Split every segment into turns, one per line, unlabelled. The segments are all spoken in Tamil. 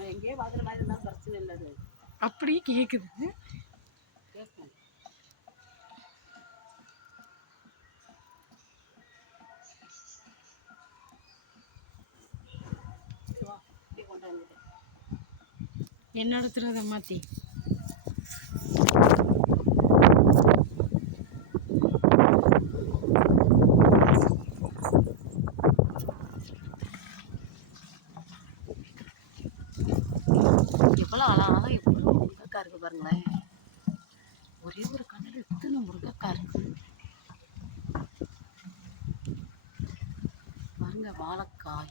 நான் எங்கேயோ பார்க்குற மாதிரி இருந்தாலும் பிரச்சனை இல்லை அது
அப்படியே கேட்குது
கேட்கும் கொண்டாந்து
என்னோட திருத மாற்றி
எவ்வளோ அழகாக எவ்வளோ முருங்கைக்காய் இருக்குது பாருங்களேன். ஒரே ஒரு கண்ணில் எத்தனை முருங்கைக்காய் இருக்கு. பாருங்க வாழைக்காய்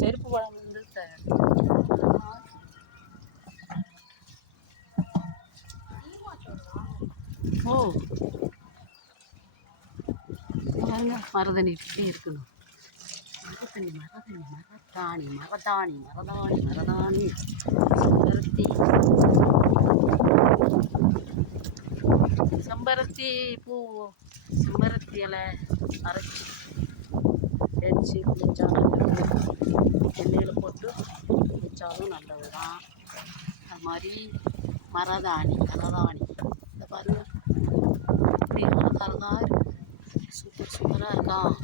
செருப்பு பழம் ஓ. பாருங்க மருதணி இப்படி இருக்கணும். மரத்தணி மரதணி மரத்தாணி மரதாணி மரதாணி மரதாணி. செம்பருத்தி. செம்பருத்தி பூ செம்பருத்தி இலை அரைச்சி. தேய்ச்சி குளிச்சா நல்லது. எண்ணெயில் போட்டு குளிச்சாலும் நல்லது தான் அது மாதிரி மரதாணி மரதாணி இந்த பாருங்க. இப்படி அழகாக இருக்குது சூப்பர் சூப்பராக இருக்கான்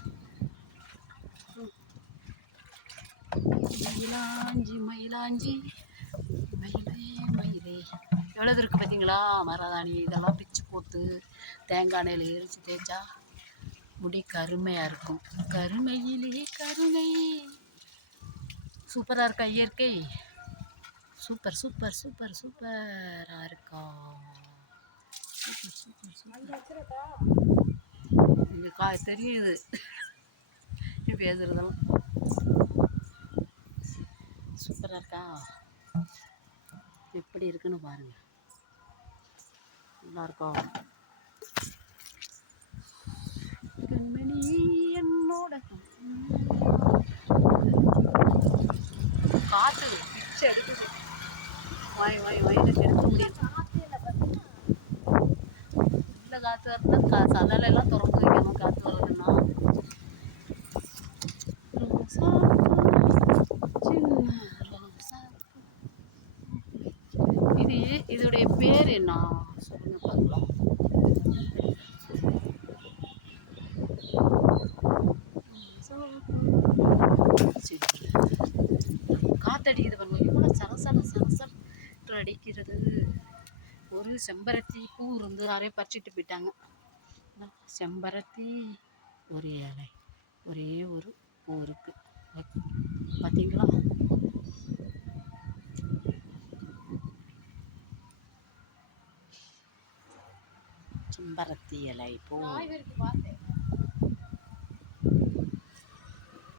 மயிலாஞ்சி மயிலாஞ்சி. மயிலே மயிலே. எவ்வளவு இருக்குது பார்த்தீங்களா மரதாணி இதெல்லாம் பிச்சு போட்டு தேங்காய் எண்ணெயில் எரிச்சு தேய்ச்சா? முடி கருமையாக இருக்கும். கருமையிலே கருமை சூப்பராக இருக்கா இயற்கை? சூப்பர் சூப்பர் சூப்பர் சூப்பராக இருக்கா? Super super super. இங்கே கா தெரியுது. நீ பேசுறதெல்லாம். சூப்பராக இருக்கா? எப்படி இருக்குன்னு பாருங்கள் நல்லா கண்மணி என்னோட காற்று பிச்சு எடுக்குது வாய் வாய் வாயில எடுக்க முடியும் இல்லை காற்று வரணும் கா சதலெல்லாம் திறந்து வைக்கணும் காற்று வருதுன்னா. இது இதோடைய பேர் என்ன சொல்லுங்க பார்க்கலாம். காத்தடிக்குது பாருங்க இவ்வளோ சலசல சலசல் அடிக்கிறது ஒரு செம்பருத்தி பூ இருந்து நிறைய பறிச்சுட்டு போயிட்டாங்க செம்பருத்தி ஒரு இலை ஒரே ஒரு பூ. இருக்கு பார்த்தீங்களா செம்பருத்தி இலை பூ
பார்த்தேன்.